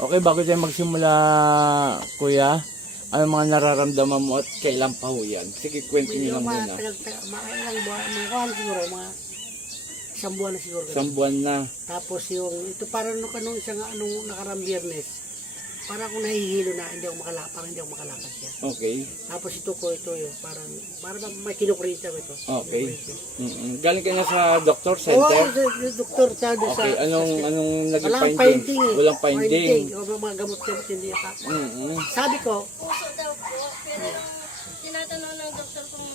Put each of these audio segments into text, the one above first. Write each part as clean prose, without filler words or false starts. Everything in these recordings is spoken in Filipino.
Okay, bago tayo magsimula, kuya, ano mga nararamdaman mo at kailan pa ho yan? Sige, kwento niyo lang muna. Ilang buwan, mga siguro, mga isang buwan na siguro. Isang buwan na. Tapos yung, ito parang kanong isang nakarang Biyernes, parang ako nahihilo na, hindi ako makalakad siya. Okay. Tapos ito yung parang may kinukurinta ko ito. Okay. Galing ka na sa doctor Oo, center? doktor sa Okay, anong naging walang finding? finding. Walang finding. O mga gamot-gamot hindi ata. Sabi ko, Puso daw po, pero tinatanong ng doktor kung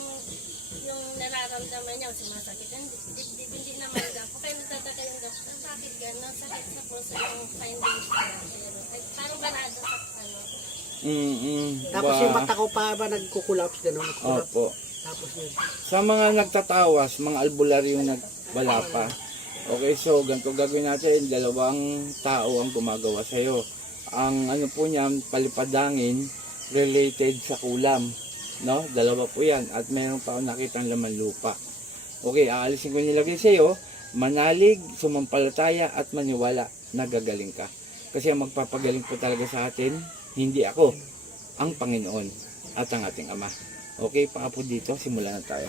yung nararamdaman niya, sumasakit ang dibdib, hindi naman daw po. Kaya nagtataka yung doktor, bakit gano'n? Sakit sa puso yung findings niya. Pero parang banado sa ano. tapos yung mata ko pa ba nagkukulaps gano'n? Opo. Tapos yun. Sa mga nagtatawas, mga albularyong nagbala pa. Okay, so ganito gagawin natin. Dalawang tao ang gumagawa sa'yo. Ang ano po niyan, palipadangin related sa kulam. No? Dalawa po yan. At meron pa akong nakitang laman lupa. Okay, aalisin ko nilagay sa'yo. Manalig, sumampalataya at maniwala na gagaling ka. Kasi ang magpapagaling po talaga sa atin, hindi ako, ang Panginoon at ang ating Ama. Okay, paapo dito, simulan na tayo.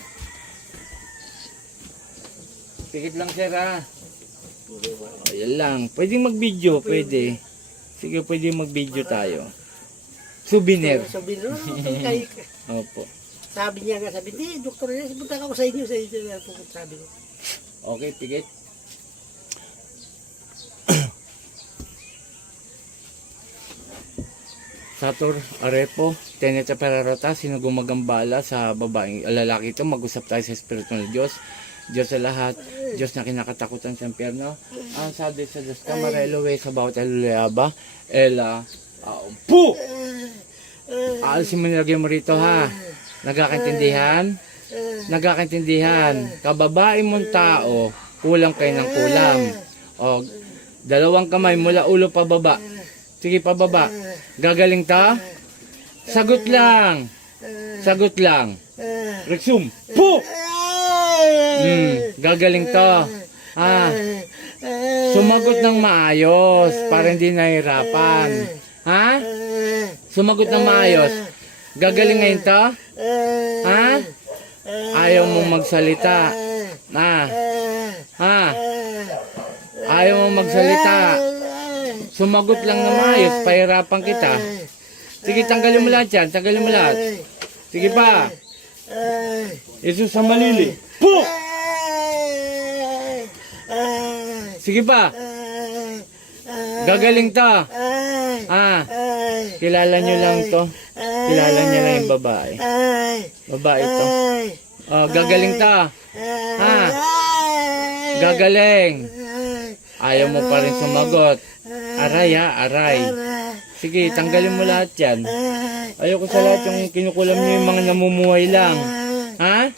Pikit lang, sir, ha? Ayan lang. Pwedeng mag-video, pwede. Sige, pwede mag-video tayo. Souvenir. Souvenir. Opo. Sabi niya, di, doktor niya, punta ka ko sa inyo, sabi ko. Okay, pikit. Sator Arepo, Teneta Perarota, sino gumagambala sa babaeng lalaki ito, mag-usap tayo sa Espiritu ng Diyos. Diyos sa lahat, Diyos na kinakatakutan sa impyerno. Ang sabi sa Diyos, Kamareloway sa bawat aluleyaba, Pu! Aalisin mo nilagay mo rito, ha? Nagkakaintindihan? Nagkakaintindihan. Kababae mong tao, kulang kayo ng kulam. O, dalawang kamay mula ulo pababa. Sige, pababa. Gagaling ta? Sagot lang. Sagot lang. Resume. Po! Gagaling to. Sumagot ng maayos para hindi nahihirapan. Ha? Sumagot ng maayos. Gagaling ngayon to? Ha? Ayaw mong magsalita. Ha? Ayaw mong magsalita. Sumagot lang na maayos, pahirapan kita. Sige, tanggalin mo lahat yan, tanggalin mo lahat. Sige pa. Jesus sa malili. Po! Sige pa. Gagaling to. Kilala nyo lang to. Kilala nyo lang yung babae. Babae to. Gagaling to. Gagaling. Ayaw mo pa rin sumagot. Aray, aray. Sige, tanggalin mo lahat yan. Ayoko sa lahat yung kinukulam nyo yung mga namumuhay lang. Ha?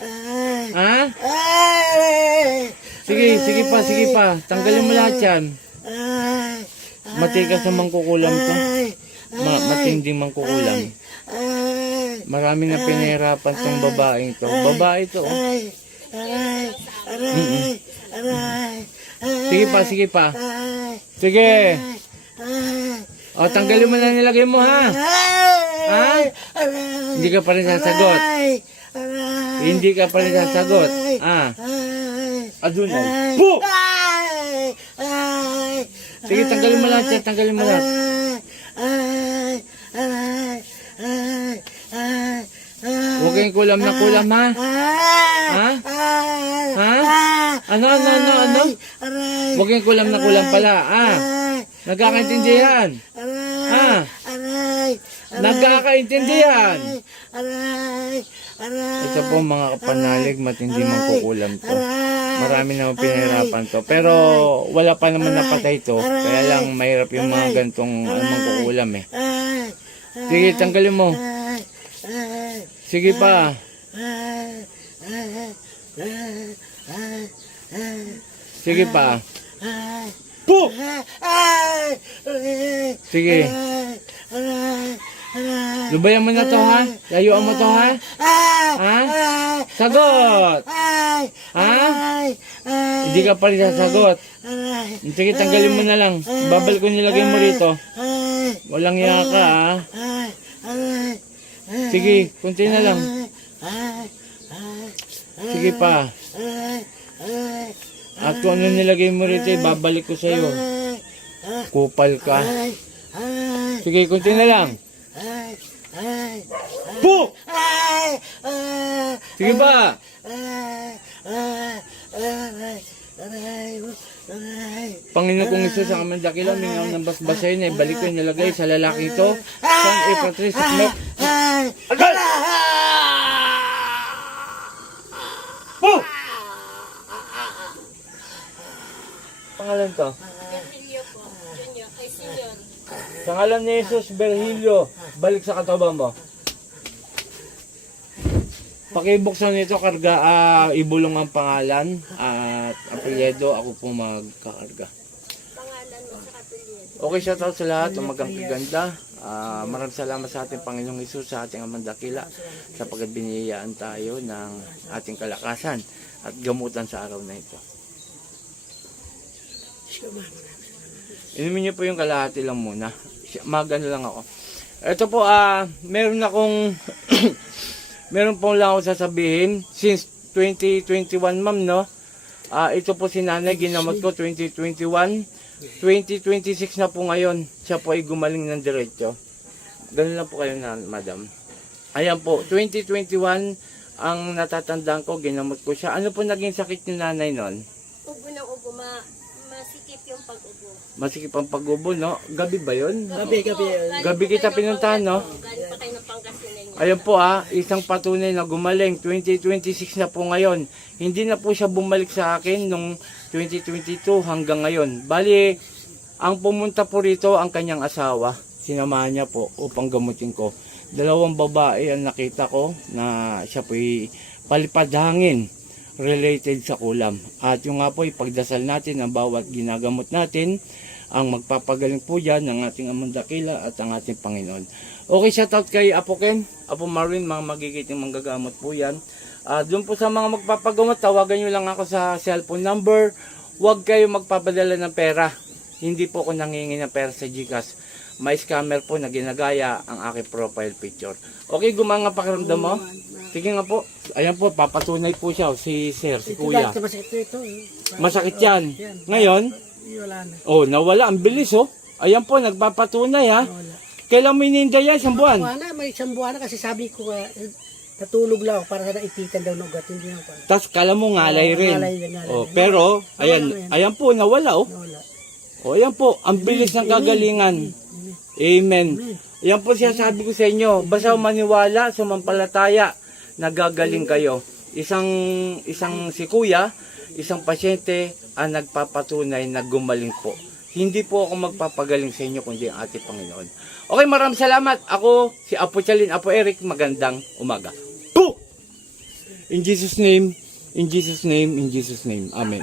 Ha? Sige pa. Tanggalin mo lahat yan. Matikas na mangkukulam to. Matinding mangkukulam. Marami na pinahirapan tong babaeng to. Babae to. Sige pa. Sige. O, tanggalin mo na nilagay mo, ha? Ha? Hindi ka pa rin sasagot. Hindi ka pa rin sasagot. Adunay. Po! Sige, tanggalin mo lahat yan. Tanggalin mo lahat. Huwag kayong kulam na kulam, ha? Ha? Ha? Ano? Huwag kayong kulam na kulam pala, ha? Nagkakaintindihan? Ha? Nagkakaintindihan? Ito po mga kapanalig, matindi mangkukulam to. Marami naman pinahirapan to. Pero wala pa naman napatay to. Kaya lang mahirap yung mga gantong mangkukulam eh. Sige, tanggalin mo. Sige pa. Sige pa. Po! Sige. Lubayan mo na to, ha? Layuan mo to, ha? Ha? Sagot! Ha? Hindi ka pa rin sasagot. Sige, tanggalin mo na lang. Babal ko nilagay mo rito. Walang iya ka, ha? Sige, kunti na lang. Sige pa. At kung ano nilagay mo rito, babalik ko sa'yo. Kupal ka. Sige, kunti na lang. Po! Sige ba? Panginoon kong Isus, sa kamang dakila, mingaw ng basbasay na ibalik ko yung nilagay sa lalaki ito. San Epatris at Mek. Agad! Po! Pangalan to? Virgilio po, Junior, ay Senior. Sa ngalan ni Jesus, Virgilio, balik sa katawan mo. Pakibuksan nito, karga, ibulong ang pangalan at apelyido, ako po magkakarga. Pangalan mo sa kapilid. Okay, shout out sa lahat, umagang kaganda. Maraming salamat sa ating Panginoong Hesus, sa ating Amang Dakila, sapagkat biniyayaan tayo ng ating kalakasan at gamutan sa araw na ito. Inumin niyo po yung kalahati lang muna. Magano lang ako. Ito po, meron akong meron pong lang ako sasabihin since 2021, ma'am, no? Ito po si nanay, ginamot ko 2021. 2026 na po ngayon. Siya po ay gumaling ng diretso. Ganun lang po kayo na, madam. Ayan po, 2021 ang natatandaan ko, ginamot ko siya. Ano po naging sakit ni nanay nun? Ubo ng ubo, masikip yung pag-ubo. Masikip ang pag-ubo, no? Gabi ba yun? Gabi. Gabi kita pinuntahan, no? Galing pa kayo ng Pangasinan niya. Ayun po, isang patunay na gumaling. 2026 na po ngayon. Hindi na po siya bumalik sa akin nung 2022 hanggang ngayon. Bali, ang pumunta po rito ang kanyang asawa. Sinamahan niya po upang gamutin ko. 2 babae ang nakita ko na siya po palipad hangin related sa kulam. At yung nga po, ipagdasal natin ang bawat ginagamot natin, ang magpapagaling po dyan ng ating Amang Dakila at ang ating Panginoon. Okay, shout out kay Apo Ken, Apo Marvin, mga magigiting manggagamot po yan. Doon po sa mga magpapagamot, tawagan nyo lang ako sa cellphone number. Huwag kayo magpapadala ng pera. Hindi po ako nangingi ng pera sa GCash. May scammer po na ginagaya ang aking profile picture. Okay, gumanga pakiramdam mo? Sige nga po. Ayan po, papatunay po siya, si sir, si kuya. Masakit ito. Masakit yan. Ngayon, Wala na. nawala. Ang bilis, oh. Ayan po, nagpapatunay, ha. Wala. Kailan mo ininda yan? Isang buwan? Wala, may isang buwan na kasi sabi ko, natulog lang ako para sa naipitan daw ng ugat. Hindi lang pala. Tapos kala mo ngalay rin. Ngalay. Oh, pero, ayan po, nawala, oh. Wala. O, ayan po, ang bilis ng kagalingan. Amen. Yan po siya sabi ko sa inyo. Basta maniwala, sumampalataya, nagagaling kayo. Isang si kuya, isang pasyente ang nagpapatunay na gumaling po. Hindi po ako magpapagaling sa inyo kundi ang ating Panginoon. Okay, maraming salamat. Ako, si Apo Chalin, Apo Eric, magandang umaga. Po! In Jesus' name, in Jesus' name, in Jesus' name. Amen.